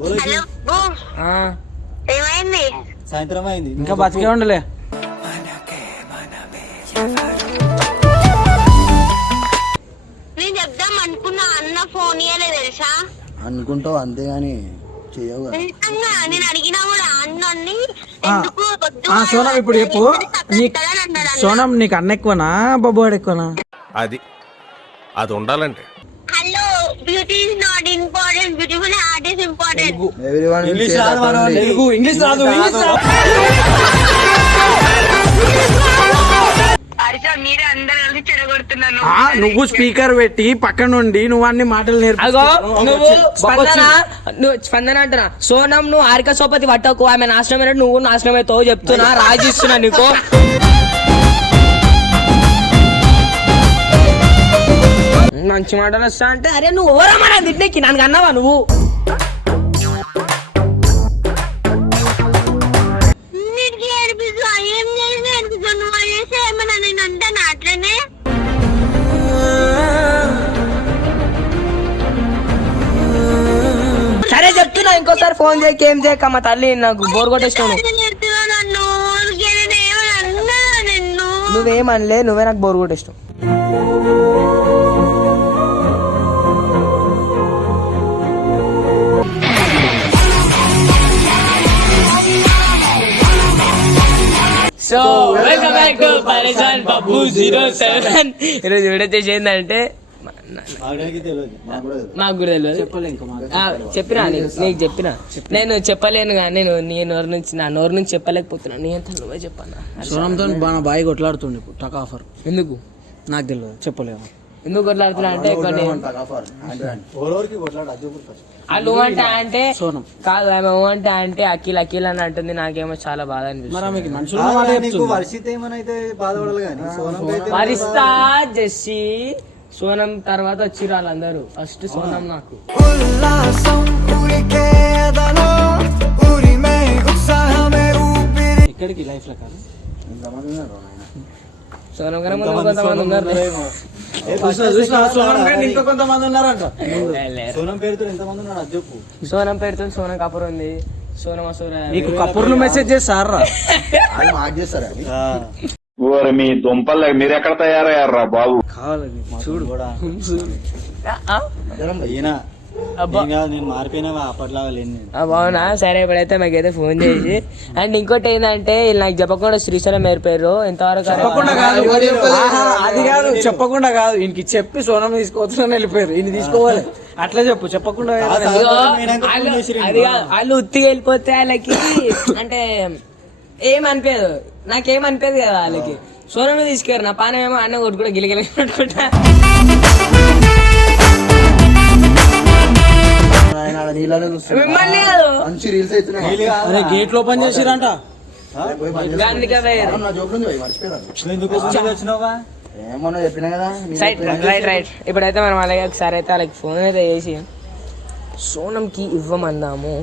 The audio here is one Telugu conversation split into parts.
హలో. బూ. ఆ, ఏమైంది? సాయంత్రం అయింది. ఇంకా బతికే ఉండలే. నేను చెప్దాం అనుకున్నా అన్న ఫోన్ ఇయ్యలే తెలుసా? అనుకుంటావు అంతేగాని చేయవు కదా. నిజంగా నేను అడిగినా కూడా అన్నని ఆ. ఎందుకు వద్దు ఆ, సోనం ఇప్పుడు చెప్పు. నీ అన్న. సోనం నీకు అన్న ఎక్కువనా బొబ్బోడు ఎక్కువనా? అది. అది ఉండాలంటే. Beauty is not important beautiful heart is important English రాదు మన. తెలుగు ఇంగ్లీష్ రాదు. ఇంగ్లీష్ రాదు. హర్ష మీరే అందరు కలిసి చెడగొడుతున్నాను ఆ, నువ్వు స్పీకర్ పెట్టి పక్కన నుండి నువ్వు అన్ని మాటలు అగో నేర్పు నువ్వు స్పందన నువ్వు స్పందన అంటున్నా. సోనం నువ్వు హారిక సోపతి పట్టకు ఆమె నాశనం అయినట్టు నువ్వు నాశనం అవుతావు చెప్తున్నా రాజిస్తున్నా నీకు. మంచి మాటలు వస్తా అంటే అరే నువ్వు ఎవరమ్మా నా దిడ్డెక్కి నన్ను అన్నావా నువ్వు? సరే చెప్తున్నా ఇంకోసారి ఫోన్ చేయక ఏం చేయక మా తల్లి నాకు బోర్ కొట్టేసినావు అట్లా చెప్తున్నా నన్ను ఊరికే నేను ఏమని అన్నా నిన్ను. నువ్వేమనలే నువ్వే నాకు bore కొట్టేసినావు. So welcome back to zero seven ఈరోజు వీడియో చేసి ఏంటంటే. నాకు కూడా తెలియదు. చెప్పలే ఇంకా మాకు. ఆ, చెప్పినా నీ- నీకు చెప్పిన? నేను చెప్పలేను కానీ నేను నీ నోరు నుంచి నా నోరు నుంచి చెప్పలేకపోతున్నా. నీ అంత నువ్వే చెప్పన్నా. సోనంతో బాగా బాగా కొట్లాడుతుండే ఇప్పుడు టక్ ఆఫర్. ఎందుకు? నాకు తెలియదు చెప్పలేము ఎందుకు కొట్లాడుతున్నా అంటే కొన్ని. వాళ్ళు అంటే అంటే సోనం. కాదు ఆమె అంటే అంటే అఖిల్ అఖిల్ అని అంటుంది నాకేమో చాలా బాధ అనిపిస్తుంది. వరిస్తా జెస్సి. సోనం తర్వాత వచ్చి వాళ్ళందరూ. ఫస్ట్ సోనం నాకు. ఎక్కడికి? లైఫ్లో కాదు. సోనం కన్నా కొంతమంది ఉన్నారు. సోనం కొంతమంది ఉన్నారంట సోనం పేరుతో ఎంతమంది ఉన్నాడు అది చెప్పు. సోనం పేరుతో సోనం కపూర్ ఉంది. సోనం అసూర నీకు కపూర్లు మెసేజ్ చేస్తారా? చేస్తారు అది? ఆ, ఓరి మీ దుంపలు మీరు ఎక్కడ తయారయ్యారా బాబు? కావాలి చూడు. కూడా ఈయన బాగున్నా సరే ఇప్పుడైతే మాకైతే ఫోన్ చేసి. అండ్ ఇంకోటి ఏంటంటే వీళ్ళు నాకు చెప్పకుండా శ్రీశైలం ఏరిపోయారు ఎంతవరకు చెప్పకుండా కాదు. ఆహా, అది కాదు. చెప్పకుండా కాదు. ఈయనకి చెప్పి సోనం తీసుకోవచ్చుని వెళ్ళిపోయారు. ఈయన తీసుకోవాలి. అట్లా చెప్పు. చెప్పకుండా వాళ్ళు- అది ఉత్తిగా వెళ్ళిపోతే వాళ్ళకి అంటే ఏం అనిపించదు నాకేం అనిపించదు కదా వాళ్ళకి. సోనం తీసుకెళ్ళరు నా పానం ఏమో అన్న కొట్టుకుంటా గిలగిల కొట్టుకుంటా. చెప్పినా కదా. నీ రైట్ రైట్ రైట్. ఇప్పుడైతే మనం అలాగే ఒకసారి అయితే వాళ్ళకి ఫోన్ అయితే చేసి సోనంకి ఇవ్వమందాము.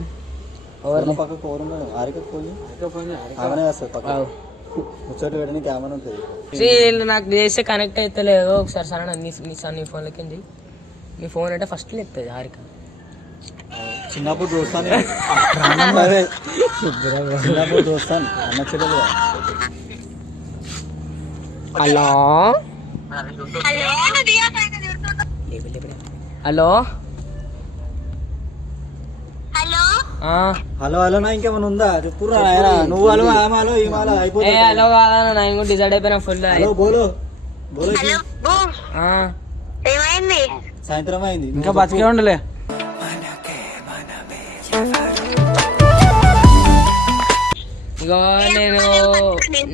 నాకు చేస్తే కనెక్ట్ అయితే లేదు. ఒకసారి సరే నీ నీ సార్ నీ ఫోన్లోకి నీ ఫోన్ అంటే ఫస్ట్ లేపుతుంది హారిక చిన్నప్పుడు చూస్తాను. చిన్నప్పుడు చూస్తాను. అన్న చెల్లెలు. హలో? హలో. హలో? హలో ఆ, హలో హలో నా ఇంకేమైనా ఉందా? చెప్పు రా నాయనా. నువ్వు హలో ఆమె హలో ఈమె హలో ఏ అయిపోతుంది హలో కాదా నేను కూడా డిసైడ్ అయిపోయినా ఫుల్ హలో బోలో. బోలో హలో బూ. ఏమైంది? సాయంత్రం అయింది. ఇంకా బతికే ఉండలే. ఇగో నేను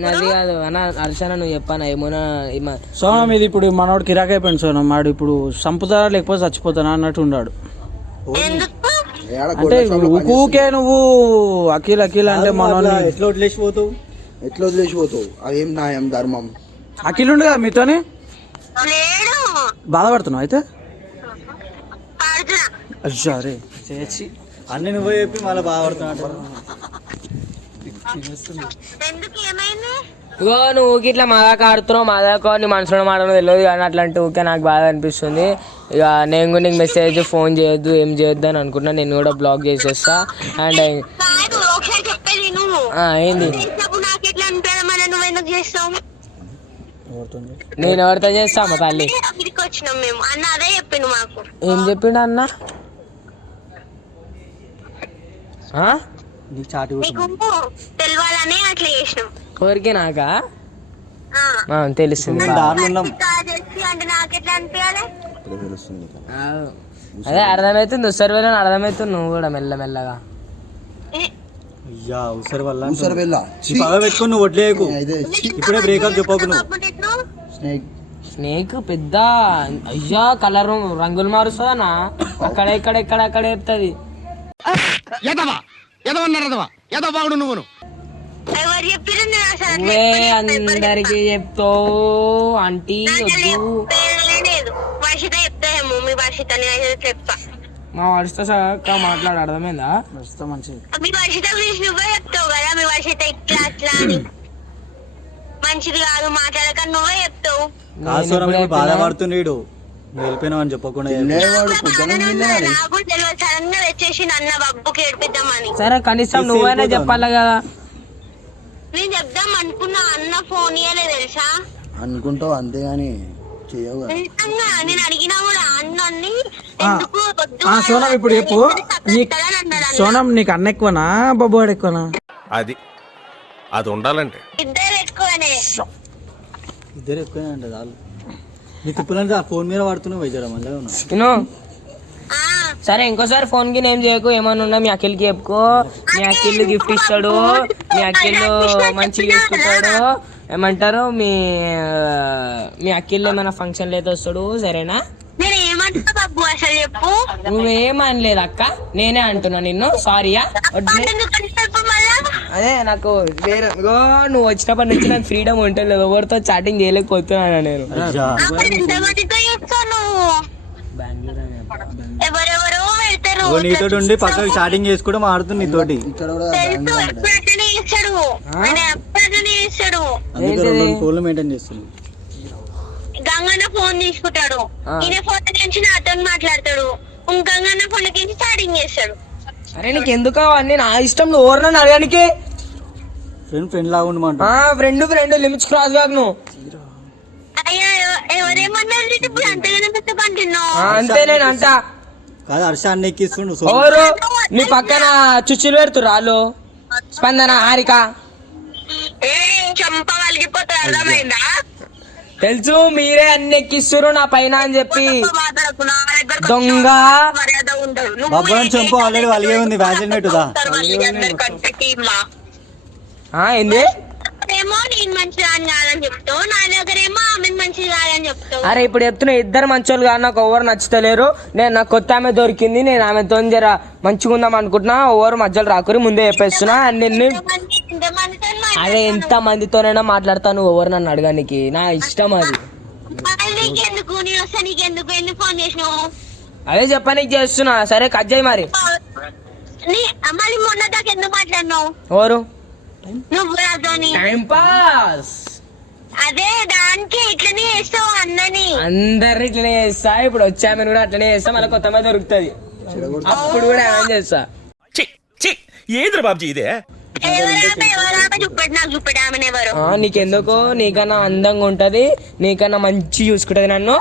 నది కాదు అన్న హర్షన నువ్వు చెప్పాను? ఏమోనా ఏమ- సోనం ఇది ఇప్పుడు మనోడు కిరాక్ అయిపోయింది సోనం. వాడు ఇప్పుడు సంపుతాడా లేకపోతే చచ్చిపోతానా అన్నట్టు ఉన్నాడు. అంటే ఊకే నువ్వు అఖిల్ అఖిల్ అంటే మనోని ఎట్లా వదిలేసిపోతావు. ఎట్లా వదిలేసిపోతావు? అదేం న్యాయం ధర్మం? అఖిల్ ఉండు కదా మీతోని? లేడు. బాధపడుతున్నావు అయితే? పాడుతున్నా అయ్యా రే చేసి అన్ని నువ్వే చెప్పి మళ్ళీ ఇగో నువ్వు ఇట్లా మా దాకా ఆడుతున్నావు మా దాకా నీ మనసులో మాడడం తెలియదు కానీ అట్లా అంటే ఊకే నాకు బాధ అనిపిస్తుంది. ఇక నేను కూడా నీకు మెసేజ్ ఫోన్ చేయొద్దు ఏం చేయొద్దు అని అనుకున్నా నేను కూడా బ్లాక్ చేసేస్తా. అండ్ ఏంది? నేను ఎవరితో చేస్తా మా తల్లి? ఏం చెప్పిండు అన్న? నీకు చాటి తెలవాలనే అట్లా చేసినాం. ఎవరికి నాకా? తెలుస్తుంది. అదే అర్థమవుతుంది ఉసరి వెళ్ళని అర్థమవుతుంది నువ్వు కూడా మెల్ల మెల్లగా అయ్యా ఉసరి వల్ల సరే వెళ్ళా? నీ పగ పెట్టుకొని నువ్వు వడ్లేయకు అయితే ఇప్పుడే బ్రేకప్ చెప్పకు నువ్వు? స్నేక్. స్నేక్ పెద్ద అయ్యా కలర్ రంగులు మారుస్తుందనా అక్కడ ఇక్కడ ఇక్కడ అక్కడ చెప్తుంది. నువ్వే చెప్పలేదు. అందరికి చెప్తావు ఆంటీ వద్దు. వర్షిత మీ వర్షిత నేను చెప్తా. మా వాడితో సగక్క మాట్లాడు అర్థమైందా? వస్తా మంచిది. మీ వర్షిత గురించి నువ్వే చెప్తావు కదా మీ వర్షిత ఇట్లా అట్లా అని. మంచిది కాదు మాట్లాడక నువ్వే చెప్తావు. కాదు వెళ్ళిపోయినావు అని చెప్పకుండా సరే కనీసం నువ్వైనా చెప్పాలి కదా. నేను చెప్దాం అనుకున్నా అన్న ఫోన్ ఇయ్యలే తెలుసా? అనుకుంటావు అంతేగాని చేయవు నేను అడిగినా కూడా అన్నని ఎందుకు వద్దు ఆ సోనం ఇప్పుడు చెప్పు. అన్న. సోనం నీకు అన్న ఎక్కువనా? బాబువాడు ఎక్కువనా? అది. అది ఉండాలంటే. ఇద్దరు ఎక్కువనే. ఇద్దరు ఎక్కువనే అంటే చాలు. నీ తిప్పులంటే ఆ ఫోన్ మీద వైద్యరా మళ్ళీ ఉన్నా సరే ఇంకోసారి ఫోన్కి ఏం చేయకు ఏమన్నా ఉన్నా మీ అఖిల్కి చెప్పుకో. మీ అఖిల్ గిఫ్ట్ ఇస్తాడు మీ అఖిల్ మంచిగా చూసుకుంటాడు. ఏమంటారు మీ మీ అఖిల్ ఏమైనా ఫంక్షన్ అయితే వస్తాడు సరేనా? నేను నువ్వేమనలేదు అక్క నేనే అంటున్నా నిన్ను సారీయా అప్పుడు ఎందుకు అంటావు ఇప్పుడు మళ్ళా అదే నాకు వేరే ఇగో నువ్వు వచ్చినప్పటి నుంచి నాకు ఫ్రీడమ్ ఉంటలేదు. ఎవరితో చాటింగ్ చేయలేకపోతున్నాను నేను. ఎవరెవరో పెడతారు ఓ నీతో ఉండి స్టార్టింగ్ చేసి కూడా మాడుతుంది నీతోటి. అందుకే రెండు రెండు ఫోన్లు మెయింటైన్ చేస్తుంది గంగన్న ఫోన్ తీసుకుంటాడు. ఈయన ఫోన్ నుంచి నాతో మాట్లాడతాడు. గంగన్న ఫోన్ నుంచి స్టార్టింగ్ చేస్తాడు. అరే నీకు ఎందుకు అవన్నీ? నా ఇష్టం నువ్వు ఎవరినని అడగడానికి ఫ్రెండ్ ఫ్రెండ్ లాగా ఉండమంట. ఆ ఫ్రెండ్ ఫ్రెండ్ లిమిట్స్ క్రాస్ కాకు నువ్వు. అంతే నేను అంట. కాదు హర్ష అన్న ఎక్కిస్తుండు ఎవరు? నీ పక్కన చుచ్చులు పెడుతురు వాళ్ళు. స్పందన హారిక. తెలుసు మీరే అన్ని ఎక్కిస్తురు నా పైన అని చెప్పి. దొంగ. ఉండదు. నువ్వు బాబు అని చంపు ఆల్రెడీ ఉంది పెట్టుదా? ఏంది? ఏమో నేను మంచిది అని కాదని చెప్తావు. నా దగ్గర ఏమో ఆమె మంచిది కాదని చెప్తావు. అరే ఇప్పుడు చెప్తున్నా ఇద్దరు మంచోళ్ళు కాదు నాకు ఎవరు నచ్చుతలేరు. నేను నాకు కొత్త ఆమె దొరికింది నేను ఆమెతో జర మంచిగా ఉందాం అనుకుంటున్నా ఎవరు మధ్యలో రాకురి ముందే చెప్పేస్తున్నా నిన్ను అదే ఎంత మందితోనైనా మాట్లాడతా నువ్వు ఎవరు నన్ను అడగానికి? నా ఇష్టం అది. మళ్ళీ నీకెందుకు? నేను వస్తా నీకెందుకు? ఎన్ని ఫోన్ చేసినావు? అదే చెప్పనీకి చేస్తున్నా. సరే కట్ చేయి మరి. నీ మళ్ళీ మొన్న దాకా ఎందుకు మాట్లాడినావు? ఎవరు? నువ్వు టైం పాస్ అదే దానికి ఇట్లనే చేస్తావు అన్నని అందరిని ఇట్లనే చేస్తా. ఇప్పుడు వచ్చామని కూడా అట్లనే చేస్తా. మళ్ళీ కొత్త మంది దొరుకుతుంది. అప్పుడు కూడా ఏమని చేస్తా. ఏదిరా బాబుజీ ఇదే? నీకెందుకు? నీకన్నా అందంగా ఉంటది. నీకన్నా మంచి చూసుకుంటది నన్ను.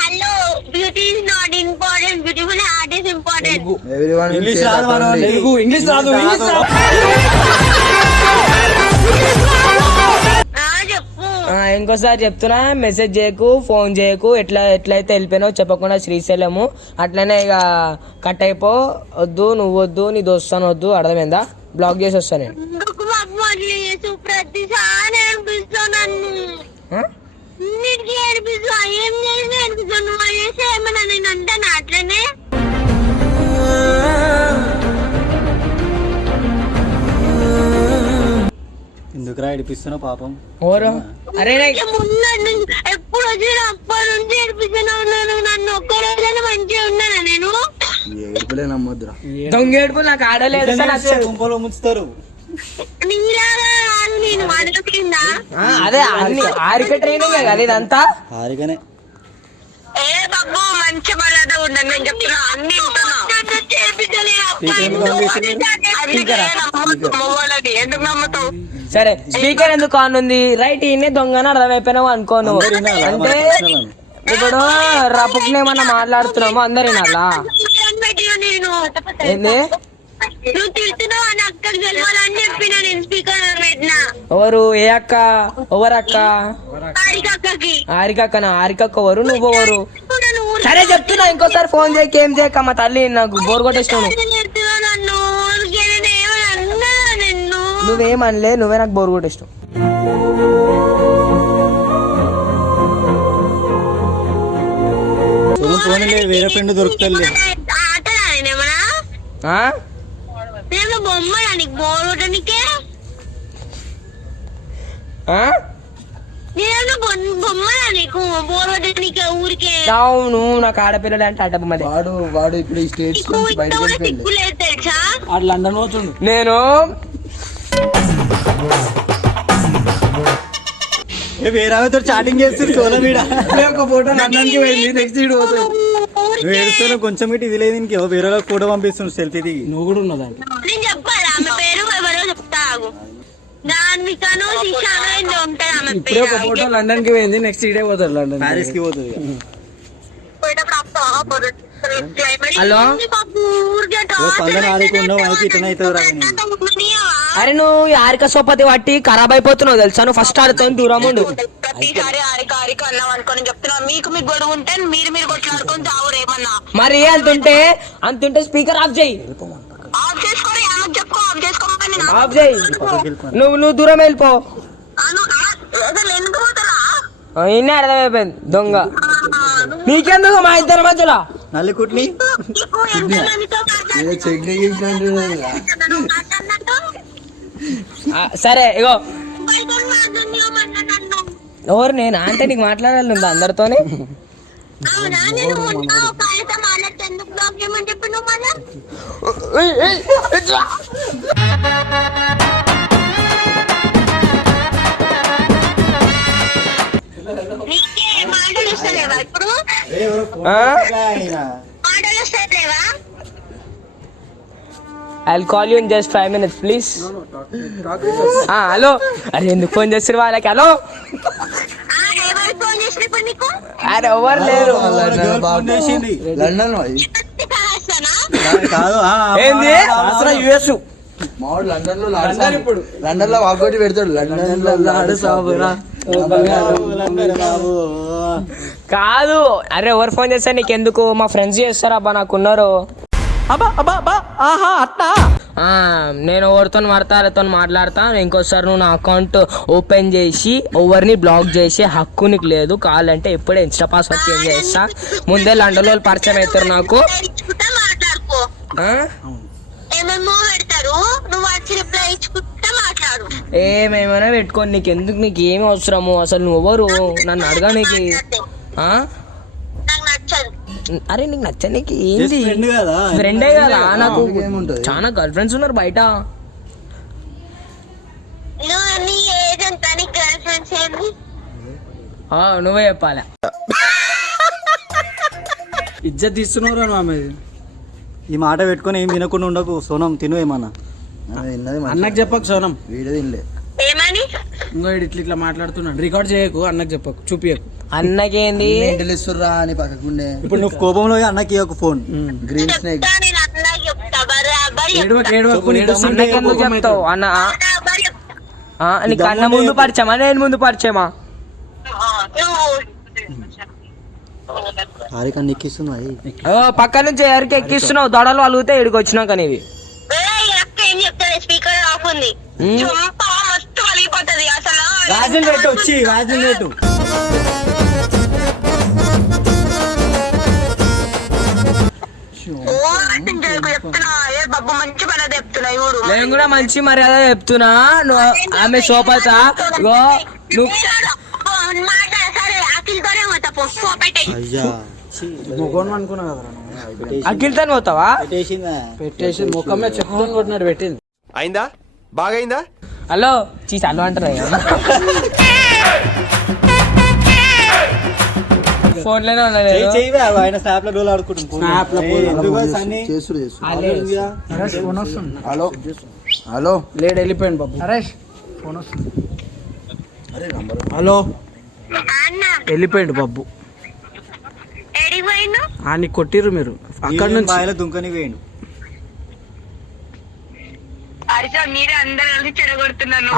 Hello beauty is not important beautiful heart is important everyone English రాదు మనం తెలుగు. ఇంగ్లీష్ రాదు ఇంగ్లీష్ రాదు. చెప్పు. ఆ, ఇంకోసారి చెప్తున్నా మెసేజ్ చేయకు ఫోన్ చేయకు ఎట్లా ఎట్లయితే వెళ్ళిపోయినావు చెప్పకుండా శ్రీశైలము. అట్లనే ఇక కట్ అయిపో వద్దు నువ్వు వద్దు నీ దోస్తాను వద్దు అర్థమైందా? బ్లాక్ చేసి వస్తా నేను. ప్రతిసారి? అన్నిటికీ ఏడిపిస్తావు ఏం చేసి ఏడిపిస్తావు? నువ్వు చేసి ఏమన్నా నేను అంటాను అట్లనే? ఎందుకురా ఏడిపిస్తున్నావు పాపం? ఎవరు? అరే ముందు ఎప్పుడు వచ్చిన అప్పటి నుంచి ఏడిపిస్తూనే ఉన్నాను. నన్ను ఒక్క రోజైనా మంచిగా ఉన్నానా నేను? ఏడుపులే నమ్మొద్దురా. దొంగేడుపు నాకు ఆడలేదు కుంపలో ముంచుతారు. అదే అన్ని ఆరిక ట్రైనింగ్ కదా ఇదంతా? హారిగానే ఏ బాబు మంచి మర్యాద ఉండదు నేను చెప్తున్నా అన్ని ఎందుకు నమ్ముతావు? సరే స్పీకర్ ఎందుకు ఆన్ ఉంది? రైట్ ఈయనే దొంగని అర్థమైపోయినావు అనుకో నువ్వు. అందరూ వినాలా? అంటే మన. ఇప్పుడు రప్పుకునే ఏమన్నా మాట్లాడుతున్నాము అందరు వినాలా? పెట్టిన నేను? ఏంది? నువ్వు తిడుతున్నావు? అని చెప్పిన నేను స్పీకర్ పెట్టిన. ఎవరు? ఏ అక్క? ఎవరు అక్క? ఆడికి అక్కకి ఆరికక్కనా? ఆరికక్క ఎవరు? సరే చెప్తున్నా ఇంకోసారి ఫోన్ చేయకి ఏం చేయక మా తల్లి నాకు బోర్ కొట్టేసినావు నువ్వేమనలే నువ్వే నాకు బోర్ కొట్టేసినావు. సోనం ఫోన్ వేరే ఫ్రెండ్ దొరుకుతుంది ఆట? నేను నీకు? నీకు ఊరికే? అవును నాకు ఆడపిల్లలు అంటే అటమ్మది వాడు వాడు ఇప్పుడు ఈ నుంచి బయటకు వెళ్ళిపోయింది లేదు తెలుసా? లండన్ పోతుండు నేను చాటింగ్ చేస్తారు సోనం ఈడ ఒక ఫోటో లండన్కి వెళ్ళి నెక్స్ట్ ఏడుస్తున్నావు కొంచెం ఇటు ఇది లేదు ఇంకో వేరే వాళ్ళకి ఫోటో పంపిస్తున్నావు సెల్ఫీ దిగి. నువ్వు కూడా ఉన్నదంట. ఇప్పుడే ఒక ఫోటో లండన్కి పోయింది నెక్స్ట్ ఇడే పోతాడు లండన్ ప్యారిస్కి పోతుంది. హలో? స్పందన అయితే అవుతుంది. అరే నువ్వు ఆరిక సోపతి పట్టి ఖరాబ్ అయిపోతున్నావు తెలుసా? నువ్వు ఫస్ట్ ఆడుతావు దూరం ఉండు. ప్రతిసారి ఆరిక ఆరిక అన్నాం అనుకోని చెప్తున్నా. మీకు మీకు గొడవ ఉంటే మీరు మీరు కొట్లాడుకొని మరి అంతుంటే అంతుంటే స్పీకర్ ఆఫ్ చేయి. ఆఫ్ ఆమెకు చెప్పుకో ఆఫ్ నేను ఆఫ్ చేయి. నువ్వు నువ్వు దూరం వెళ్ళిపో. ఇన్నే అర్థమైపోయింది దొంగ. నీకెందుకు మా ఇద్దరి మధ్యలో? నల్లి కుట్ని నీకు ఎంత మందితో ఏదో చెక్ చేయించినట్టు మాట్లాడినట్టు? ఆ, సరే ఇగో. ఎవరు నేను? అంటే నీకు మాట్లాడాలి ఉందా అందరితోనే? I call you in just five minutes please hello అరే ఎందుకు ఫోన్ చేస్తారు వాళ్ళకి? హలో అరే ఎవరు లేరు. లండన్ కాదు ఏంది? అసలు యుఎస్ మావాడు లండన్లో లండన్ ఇప్పుడు. లండన్లో వాకోటి పెడతాడు. లండన్లో లాడు సాబురా. కాదు. అరే ఎవరు ఫోన్ చేస్తారు నీకు ఎందుకు మా ఫ్రెండ్స్ చేస్తారు అబ్బా నాకున్నారు. ఆ, నేను ఎవరితో మాట్లాడతా మాట్లాడతా ఇంకోసారి నువ్వు నా అకౌంట్ ఓపెన్ చేసి ఎవరిని బ్లాక్ చేసి హక్కు నీకు లేదు. కావాలంటే ఎప్పుడే ఇన్స్టా పాస్వర్డ్ చేంజ్ చేస్తా. ముందే లండన్ వాళ్ళు పరిచయం అవుతారు నాకు? ఏమేమో పెడతారు? నువ్వు వచ్చి రిప్లై ఇచ్చుకుంటా మాట్లాడు. ఏమేమైనా పెట్టుకొని నీకు ఎందుకు నీకు ఏమి అవసరము? అసలు నువ్వు ఎవరు నన్ను అడగా నీకు. ఆ? నాకు నచ్చదు. అరే నీకు నచ్చ నీకు Just ఏంది కదా. ఫ్రెండే కదా నాకు ఏముంటది? చాలా గర్ల్ ఫ్రెండ్స్ ఉన్నారు బయట. నువ్వు నీ ఏజ్ ఎంత? నీ గర్ల్ ఫ్రెండ్స్ ఏంది? ఆ, నువ్వే చెప్పాలి? ఇజ్జత్ తీస్తున్నారు ఆమె ఈ మాట పెట్టుకొని ఏం తినకుండా ఉండకు. సోనం తిను ఏమన్నా. అన్నకు చెప్పకు సోనం. వీడియో తినలే. ఏమని? ఇంకో ఇట్లా ఇట్లా మాట్లాడుతున్నాడు. రికార్డ్ చేయకు అన్నకు చెప్పకు చూపియకు. అన్నకేంది? ఇంటిలు ఇస్తుర్రా అని పక్కకుండే ఇప్పుడు నువ్వు కోపంలో అన్నకి ఒక ఫోన్. గ్రీన్ స్నేక్ అన్న నీకు అన్న ముందు పరిచయమా? నేను ముందు పరిచయమా నువ్వు ఓ, పక్క నుంచి ఎవరికి ఎక్కిస్తున్నావు? దొడలు అలిగితే ఇడికి వచ్చినాక నీవి స్పీకర్ ఆఫ్ ఉంది. మస్తు వలిగిపోతుంది అసలు. రాజులు పెట్టు వచ్చి రాజులు పెట్టు. నేను కూడా మంచి మర్యాద చెప్తున్నా. నువ్వు ఆమె సోపత? నువ్వు అనుకున్నా పోతావా? పెట్టేసి ముఖం మీద చెప్పుకొని కొట్టినాడు పెట్టింది. అయిందా? బాగైందా? హలో? చీ చల్లు అంటారు ఆయన స్నాప్లో డోలు. ఫోన్ వస్తుంది. హలో? హలో? లేడు వెళ్ళిపోయింది బాబు. నరేష్ ఫోన్ వస్తుంది. హలో? వెళ్ళిపోయిండు బాబు. అని కొట్టిర్రు మీరు. అక్కడ నుంచి బాయిలో దుంకని వేయండు.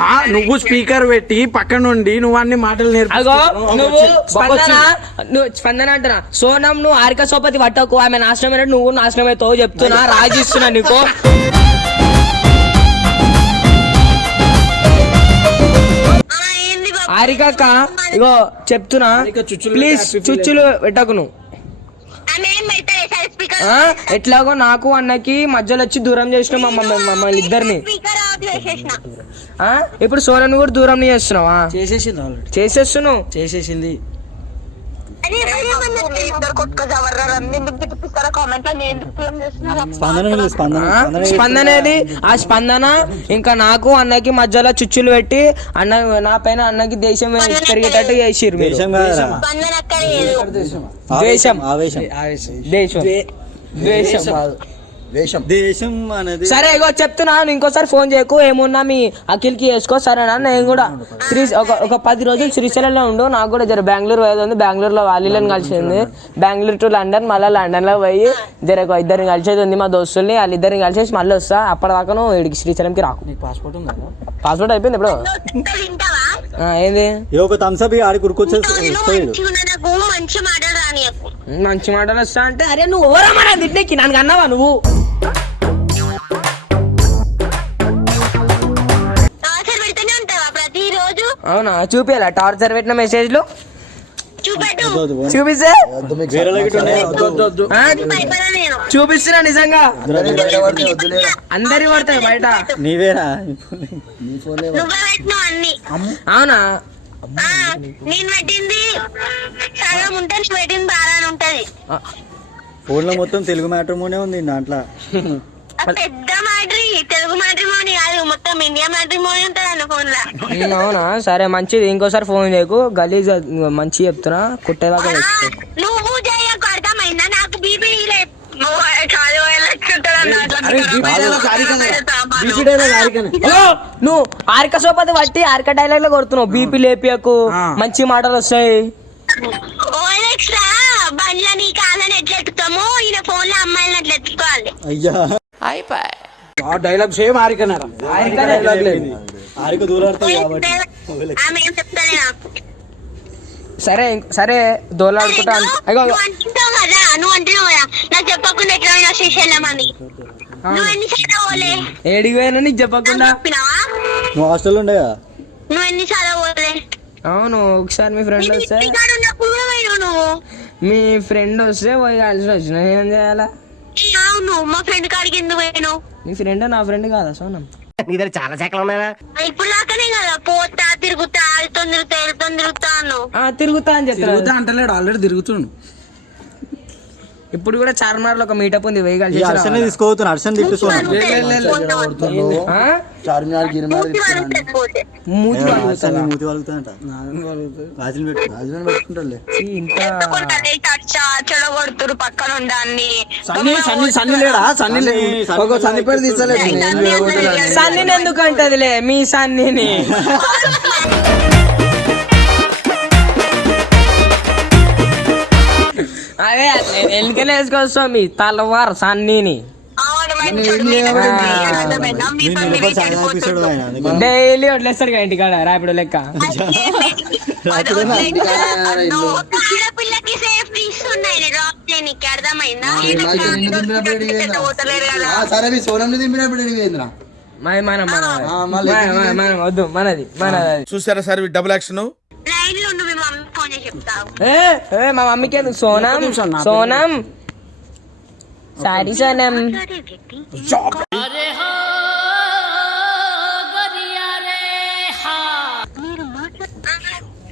ఆ, నువ్వు స్పీకర్ పెట్టి పక్కన నుండి నువ్వు అన్ని మాటలు అగో. నువ్వు స్పందన. నువ్వు స్పందన అంటున్నా. సోనం నువ్వు ఆరిక సోపతి పట్టకు ఆమె నాశనం అయినట్టు నువ్వు నాశనం అవుతావు చెప్తున్నా. రాజిస్తున్నా నీకు. ఆ, ఏంది బాబు? ఆరికక్క ఇగో చెప్తున్నా. ప్లీజ్ చుచ్చులు పెట్టకు నువ్వు ఆమె ఏం పెడతాయి సరే స్పీకర్ ఆ? ఎట్లాగో నాకు అన్నకి మధ్యలో వచ్చి దూరం చేసిన మమ్మల్ని ఇద్దరిని? ఇప్పుడు సోనను కూడా దూరం చేస్తున్నావా? చేసేసింది ఆల్రెడీ చేసేస్తున్నావు? చేసేసింది. ఇద్దరు కొట్టుకు జవర్రా ఎందుకు తిప్పిస్తారా కామెంట్లో నేను ఎందుకు ఫోన్ చేస్తున్నారా? స్పందన విలు, స్పందన ఆ? స్పందన స్పందన ఏది? ఆ స్పందన? ఇంకా నాకు అన్నకి మధ్యలో చుచ్చులు పెట్టి అన్న నా పైన అన్నకి దేశం పెరిగేటట్టు చేసిర్రు మీరు. దేశం కాదురా. స్పందన అక్కడ లేదు. దేశం. ఆవేశం దేశం. దేశం దేశం అనేది సరే ఇగో చెప్తున్నా నువ్వు ఇంకోసారి ఫోన్ చేయకు ఏమున్నా మీ అఖిల్కి వేసుకో సరేనా? నేను కూడా శ్రీ ఒక ఒక పది రోజులు శ్రీశైలంలో ఉండు నాకు కూడా జర బెంగళూరు పోయేది ఉంది. బెంగళూరులో వాళ్ళని కలిసింది. బెంగళూరు టు లండన్ మళ్ళీ లండన్లో పోయి జర ఒక ఇద్దరిని కలిసేది ఉంది మా దోస్తుల్ని. వాళ్ళిద్దరిని కలిసేసి మళ్ళీ వస్తా. అప్పటిదాకా నువ్వు ఇక్కడికి శ్రీశైలంకి రాకు. పాస్పోర్ట్ ఉందా? పాస్పోర్ట్ అయిపోయింది ఇప్పుడు? ఏంది? ఏ ఒక థమ్స్అప్ మంచి మాటలు వస్తా అంటే అరే నువ్వు ఎవరమ్మా తిట్టికి నన్ను అన్నావా నువ్వు? అవునా? చూపించాలా టార్చర్ పెట్టిన మెసేజ్లు? చూపిస్తే? చూపిస్తున్నా నిజంగా. అందరి పడతాయి బయట. నీవేనా? అవునా? నేను పెట్టింది సగం ఉంటే నువ్వు పెట్టింది బాగానే ఉంటది. ఫోన్లో మొత్తం తెలుగు మ్యాట్రిమోనే ఉంది దాంట్లో. పెద్ద మ్యాట్రీ తెలుగు మ్యాట్రిమోని కాదు మొత్తం ఇండియా మ్యాట్రిమోని ఉంటది అన్న ఫోన్లో. అవునా? సరే మంచిది. ఇంకోసారి ఫోన్ చేయకు. గలీజ్ మంచి చెప్తున్నా. కుట్టేదాకా తెచ్చుకో. నువ్వు చేయకు అర్థమైందా? నాకు బీపీ నువ్వు ఆరిక సోపతి పట్టి ఆరిక డైలాగ్లో కొడుతున్నావు. బీపీ లేపియకు. మంచి మాటలు వస్తాయి. బండ్లని కాళ్ళని ఎట్లా ఎత్తుతామో ఈయన ఫోన్లో అమ్మాయిలని అట్లా ఎత్తుకోవాలి. అయ్యా. ఆ డైలాగ్ సేమ్ డైలాగ్ లేదు. ఆరిక దూరాడుతుంది కాబట్టి. సరే సరే దోలాడుకుంటా నువ్వు అంటున్నావు కదా నువ్వు అంటున్నావు కదా నాకు చెప్పకుండా ఎట్లా అయినా శ్రీశైలం అని నువ్వు ఎన్నిసార్లు పోలే? ఏడికి పోయినా నీకు చెప్పకుండా? చెప్పినావా? నువ్వు హాస్టల్ ఉండే కదా నువ్వు ఎన్నిసార్లు పోలే? అవును ఒకసారి మీ ఫ్రెండ్ వస్తే. మీ ఫ్రెండ్ వస్తే పోయి కలిసి వచ్చిన. ఏం చేయాలా? అవును మా ఫ్రెండ్ కాడికి ఎందుకు పోయినావు? మీ ఫ్రెండ్ నా ఫ్రెండ్ కాదా సోనం? ఇప్పుడు దాకానే కదా పోతా తిరుగుతా ఆడుతో తిరుగుతా వెళ్తా తిరుగుతా అన్నావు ఆ, తిరుగుతా అని చెప్తా తిరుగుతా అంటలేడు ఆల్రెడీ తిరుగుతుండు. ఇప్పుడు కూడా చార్మినార్లో ఒక మీటప్ ఉంది తీసుకోవద్దు హర్షన్ తిప్పిస్తున్నాను ఆ? చార్మినార్ మూతి పెట్టు పెట్టుకుంటారులే. ఇంత చెడగొడుతురు పక్కన ఉండాన్ని సన్నీ లేడా? పేరు ఎందుకు అంటదిలే మీ సన్నీని? అదే ఎన్నికలు వేసుకొస్తాం మీ తలవారు సన్నీని. నేను డైలీ వదిలేస్తారు కదా ఇంటికాడ రాపిడు లెక్క. చూసారా సార్ డబుల్ యాక్షన్? లైన్లో ఉండు మీ మమ్మీకి ఎందుకు? సోనం? సోనం? సారీ సోనం.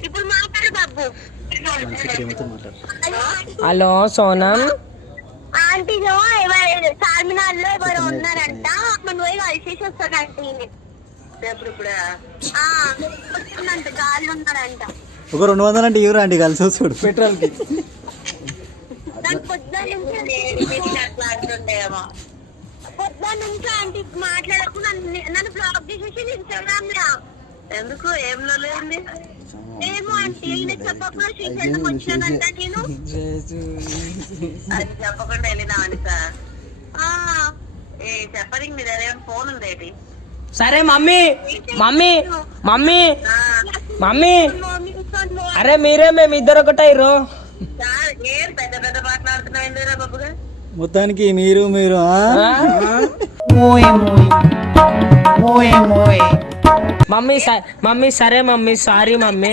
ఇప్పుడు హలో? సోనం? ఆంటీలో ఎవరు చార్మినార్లో ఎవరు ఉన్నారంట. మనం పోయి కలిసేసి వస్తాడంట వస్తుందంట గాలి ఉన్నాడంట. ఒక రెండు వందలు అంటే ఇవ్వరా అండి? కలిసి వస్తాడు. పెట్రోల్కి నన్ను నన్ను బ్లాక్ చేసేసి ఇన్స్టాగ్రామ్లో ఎందుకు? ఏం లేదండి ఏమో చెప్పకుండా శ్రీశైలం వచ్చానంట నేను. అది చెప్పకుండా వెళ్ళినామని సార్. ఏ చెప్పని మీ దగ్గర ఏం ఫోన్ ఉందేటి సరే మమ్మీ మమ్మీ మమ్మీ మమ్మీ. అరే మీరే మేము ఇద్దరు ఒకటైరు మొత్తానికి మీరు మీరు ఆ? మమ్మీ మమ్మీ సరే మమ్మీ. Sorry mummy.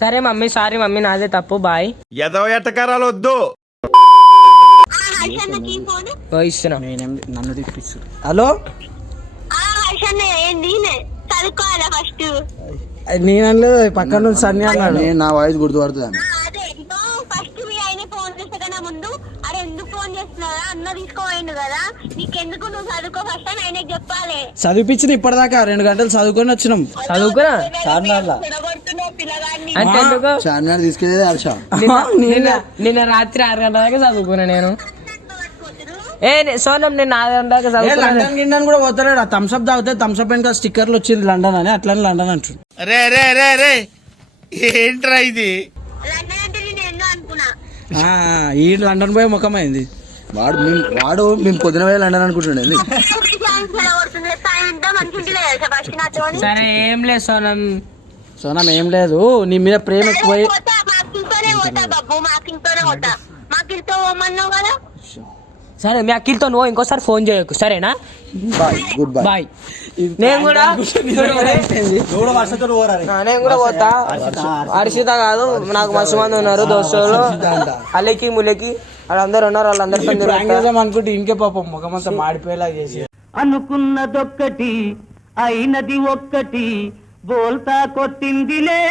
సరే మమ్మీ సారీ మమ్మీ. నాదే తప్పు. బాయ్. ఎదవ ఎట్టకారాలు వద్దు. ఇస్తున్నా. నేనేం నన్ను తిప్పిస్తు హలో? ఆ హర్షన్న ఏంది నే చదువుకోవాలా ఫస్ట్ నేనలేదు పక్కన నుంచి సన్ని అన్నాడు. నేను నా వాయిస్ గుర్తుపడుతుంది అదే. ఇదో ఫస్ట్ మీ ఆయన ఫోన్ చేస్తే కన్నా ముందు అరే ఎందుకు ఫోన్ చేస్తున్నారా? అన్న తీసుకోపోయిండు కదా. నీకెందుకు నువ్వు చదువుకో ఫస్ట్ అని ఆయనకి చెప్పాలి. చదివిపించిన ఇప్పటిదాకా రెండు గంటలు చదువుకొని వచ్చినాం. చదువుకున్నా ఎందుకు? చార్మినార్ తీసుకెళ్ళేది హర్ష. నిన్న- నిన్న నిన్న రాత్రి ఆరు గంటల దాకా చదువుకున్నా నేను. ఏ నే- సోనం నేను దాకా లండన్ గిండన్ కూడా పోతలేడు. ఆ థమ్స్అప్ తాగితే థమ్స్అప్ వెనక స్టిక్కర్లు వచ్చింది లండన్ అని. అట్లని లండన్ అంటుండు. రే రే రే రే. ఏంట్రా ఇది? ఈ లండన్ పోయి ముఖం అయింది. వాడు మేము వాడు మేము పొద్దున వేయాలి లండన్ అనుకుంటుండే చెడగొడుతుంది ఎంత మంచి ఉంటుంది తెలుసా ఫస్ట్ నాతో సరే ఏం లేదు సోనం సోనం ఏం లేదు. నీ మీద ప్రేమ ఎక్కువై పోతా. మాకింతోనే పోతా బాబు. మాకింతోనే పోతా. మాకింతో పోమన్నావు కదా? సరే మీ అక్కిలతో నువ్వు ఇంకోసారి ఫోన్ చేయకు. సరేనా? బాయ్ గుడ్ బాయ్ బాయ్ నేను కూడా నేను కూడా పోతా. హర్షిత కాదు నాకు మస్తు మంది ఉన్నారు దోస్తులు. అలెకి ములకి వాళ్ళందరూ ఉన్నారు. యాంగేజం అనుకుంటే ఇంకే పాపం ముఖం అంతా మాడిపోయేలా చేసి. అనుకున్నదొక్కటి అయినది ఒక్కటి బోల్తా కొట్టిందిలే.